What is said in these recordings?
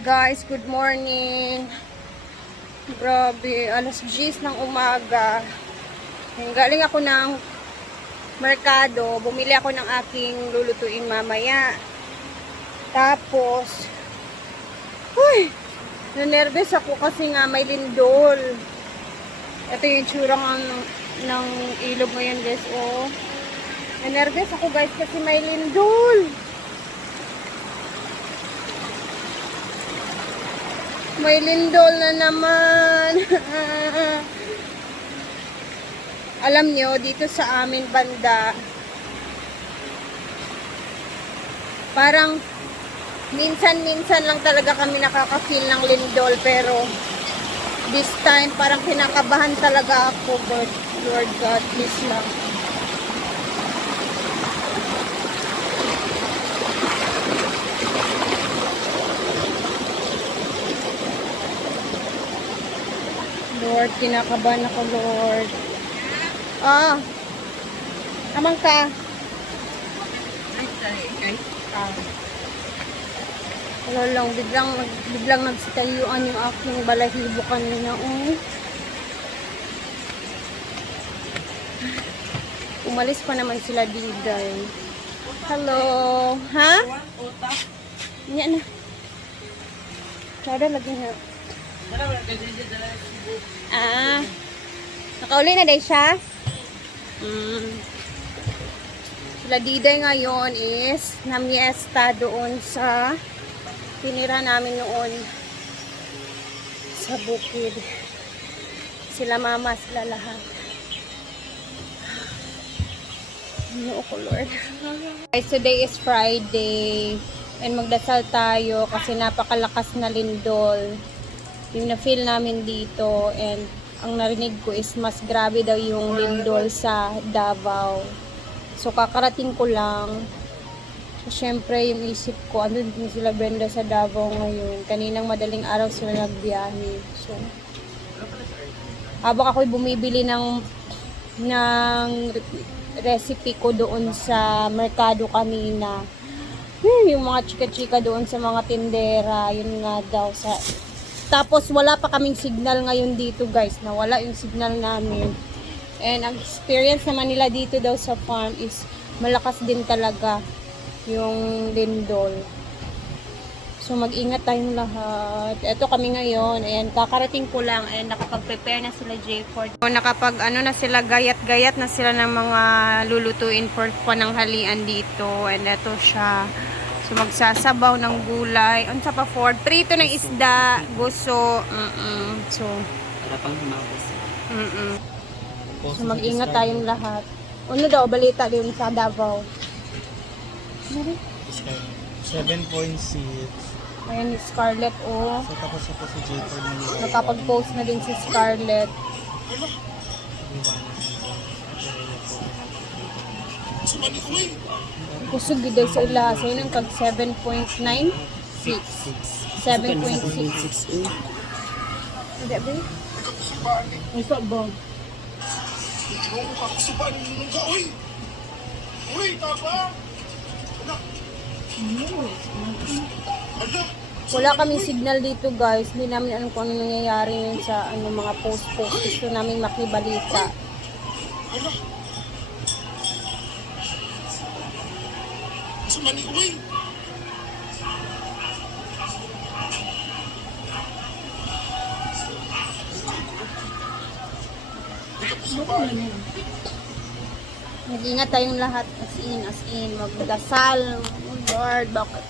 Guys, good morning. Grabe, alas 10 ng umaga. Galing ako ng merkado. Bumili ako ng aking lulutuin mamaya. Tapos, Uy! Nanervous ako kasi nga may lindol. Ito yung tsura ng, ng ilog ngayon guys. Oh. Nanervous ako guys kasi may lindol. May lindol na naman. Alam nyo, dito sa amin banda, parang minsan-minsan lang talaga kami nakaka-feel ng lindol pero this time parang kinakabahan talaga ako God, Lord God please lang Lord kinakabahan ako Lord ah amang ka ah wala lang, biglang, biglang nagsitayuan yung aking balahibo kanina. Oh. Umalis pa naman sila diday. Hello. Ha? Yan na. Sada lagi na. Ah. Nakauli na day siya? Mm. Sila diday ngayon is namiesta doon sa tinira namin noon sa bukid. Sila mama, sila lahat. Ano ko, Lord? Guys, today is Friday. And magdasal tayo kasi napakalakas na lindol. Yung na-feel namin dito. And ang narinig ko is mas grabe daw yung lindol sa Davao. So, kakarating ko lang. So, syempre, yung isip ko, andun din sila Brenda sa Davao ngayon. Kaninang madaling araw sila nagbiyahe. So, habang ako'y bumibili ng ng recipe ko doon sa merkado kanina. Hmm, yung mga chika-chika doon sa mga tindera, yun nga daw sa tapos wala pa kaming signal ngayon dito guys, nawala yung signal namin. And ang experience naman nila dito daw sa farm is malakas din talaga yung lindol. So, mag-ingat tayong lahat. Ito kami ngayon. Ayan, kakarating ko lang. Ayan, nakapag-prepare na sila, J4. So, nakapag, ano na sila, gayat-gayat na sila ng mga lulutuin for pananghalian dito. And ito siya. So, magsasabaw ng gulay. Ano sa pa, Ford? Prito ng isda, guso. Mm-mm. So, Para pang humabos. mm-mm. So, mag-ingat tayong lahat. Ano daw, balita din sa Davao. Ano 7.6. Ayan, Scarlett, oh. So tapos ako si J4 na nila. Nakapag-post na din si Scarlett. Kusog gid sa ila. So, yun ang kag 7.9? 6. 7.6. Hindi ba? Isa ba? Wala kaming signal dito guys. Hindi namin alam kung ano nangyayari sa ano, mga post-post. Gusto namin makibalita. Mag-ingat tayong lahat as in, as in. Magdasal. Oh Lord, bakit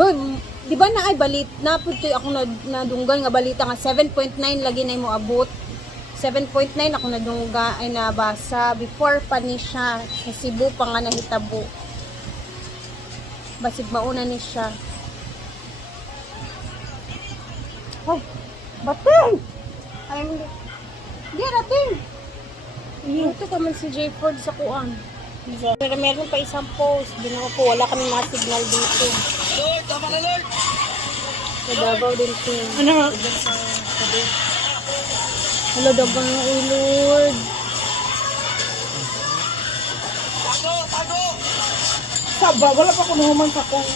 Lord? Di ba na ay balit na ako na nadunggan nga balita nga 7.9 lagi na mo abot. 7.9 ako nadungga ay nabasa before pa ni siya sa Cebu pa nga nahitabo. Basig mauna ni siya. Oh, bating! Ay, hindi. Hindi, nating! Ito ka man si J. Ford sa kuan. Pero meron pa isang post. Binuha ko, wala kami mga signal dito. Lord, tama na Lord! Sa Davao din po. Ano? Hello, dagang uy, Lord. Tago! Tago! Saba, wala pa kung naman sa kong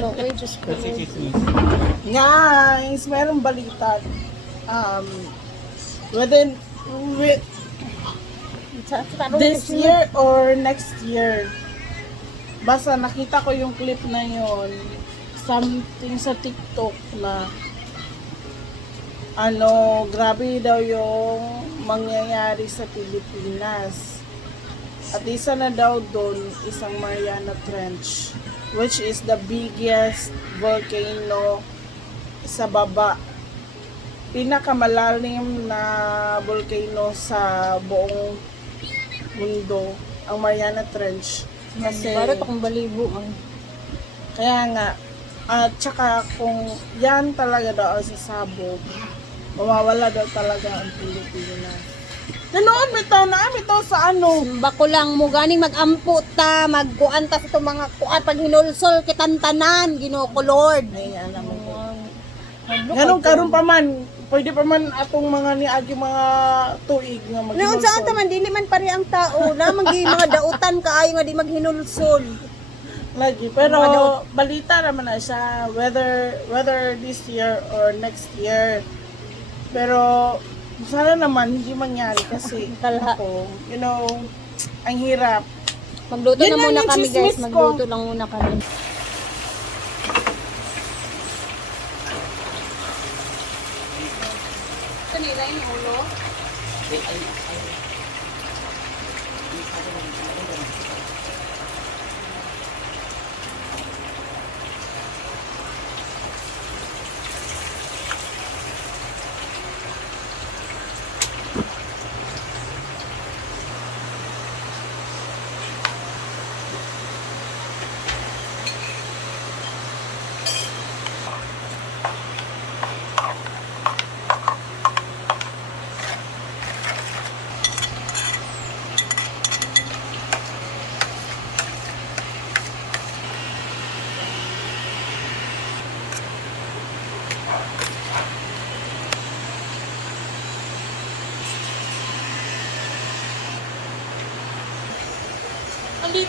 No, wait, just ko. Kasi chismis. Guys, merong balita. Um, within, with, this year or next year, basta nakita ko yung clip na yon something sa TikTok na ano, grabe daw yung mangyayari sa Pilipinas. At isa na daw doon, isang Mariana Trench, which is the biggest volcano sa baba. Pinakamalalim na volcano sa buong mundo, ang Mariana Trench. Kasi, Parang akong balibo. Ang kaya nga, at saka kung yan talaga daw ang sasabog, mawawala daw talaga ang Pilipinas. Nanoon bitaw na bitaw sa ano. Bako lang mo ganing magampo ta, magkuan ta sa itong mga kuan pag hinulsol kitantanan, Ginoo ko Lord. Ay, alam mo. Ganun karon pa man, pwede pa man atong mga ni agi mga tuig nga mag Noon sa ata man dili man pare ang tao, na magi mga dautan kaayo nga di maghinulsol. Lagi. Pero balita naman na siya whether whether this year or next year. Pero sana naman hindi mangyari kasi Kalha. ako, you know, ang hirap. Magluto Yun na lang muna yung kami guys, chismis ko. magluto lang muna kami. Kanila yung ulo? Okay,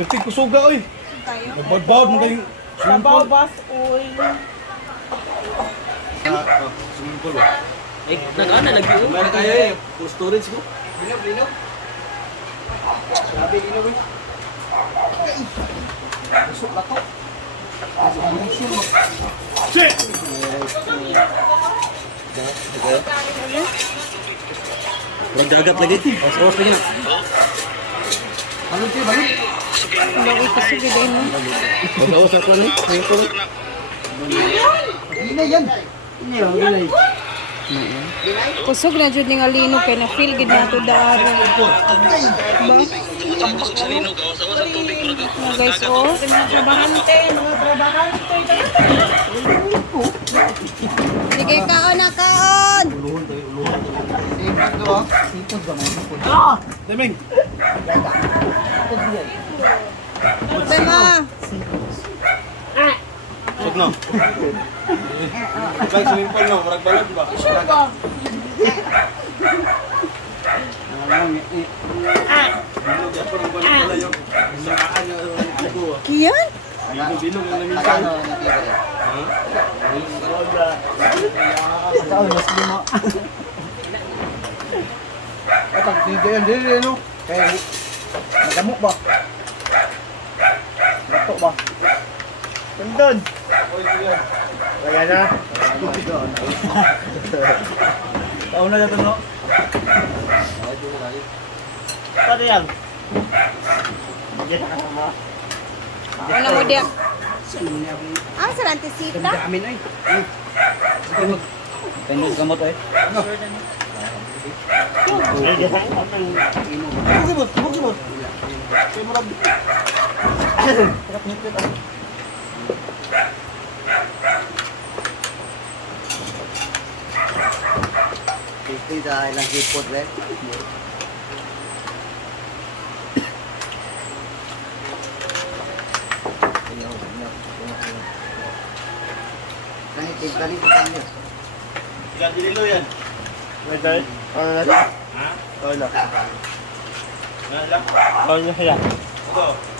Kapit ko suga, oy. Nagbadbawad mo kayong Sabaw bas oil. swimming pool. ah. Eh, nag-ano, nag-view. Meron kayo eh. Full storage ko. Nagdagat lagi. Oras-oras lagi na. Hindi ko kasi gawin mo. Oras-oras ko ni. Swimming pool. Kusog na jud ning alino kay na feel gid nato daaro. Ba? Na guys oh. Trabahante, mga trabahante. Sige kaon na kaon. Timing! Bema. Sug no. Kaya swimming pool no, marag balag ba? Bilog yan, parang balag pala yung sakaan yung dugo ah. Kiyan? Bilog-bilog yung naminsan. Atang video yan dili no. Kaya nagamok ba? Ba? Tundon. Kaya na. Tao na nato no. Pare yan. Ano mo dia? Ah, sa antisita? Amin ay. Kanya gamot ay. Buki mo, buki mo. Kaya mo rabi. Sarap nito ito. Ito dahil lang sipot, eh. Kahit yung ganito kanya. Ilan dinilo yan? Wait, dahil. Ano na siya? Ha? Wala. Ano lang? Ano na siya? Ito. Iwag, gimilo.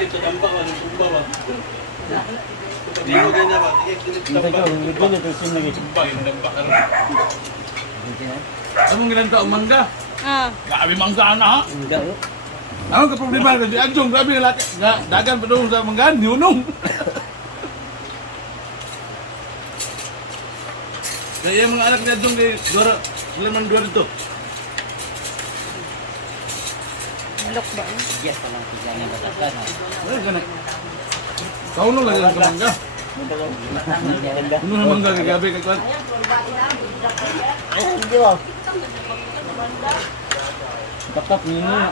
mong ginanda ang mangga? Ah, Grabe mangga na ha? Hindi. Ano ka problema? Di adjong, grabe nga laki. Nga, dagan pa doon sa mangga, niyunong. Kaya yung mga anak ni adjong kay Dora, sila man dua dito. Look ba? Yes, palang tigyan yung batakan. Ay, ganun. Kauno lang yan sa mangga. Ano na mangga kagabi kay Kwan? Hindi ba? Tapos ini na.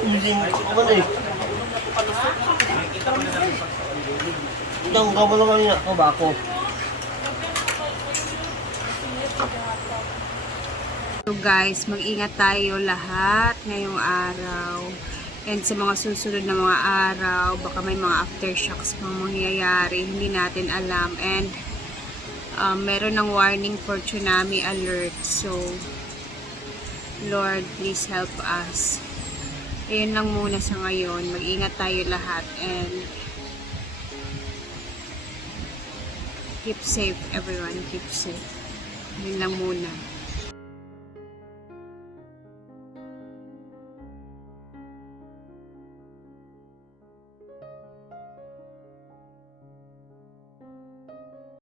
Hindi mo ba? Itang kamo naman niya. Oh, bako. So guys, mag-ingat tayo lahat ngayong araw. And sa mga susunod na mga araw, baka may mga aftershocks pang mangyayari, hindi natin alam. And um, meron ng warning for tsunami alert. So, Lord, please help us. Ayun lang muna sa ngayon. Mag-ingat tayo lahat and keep safe everyone. Keep safe. Yun lang muna.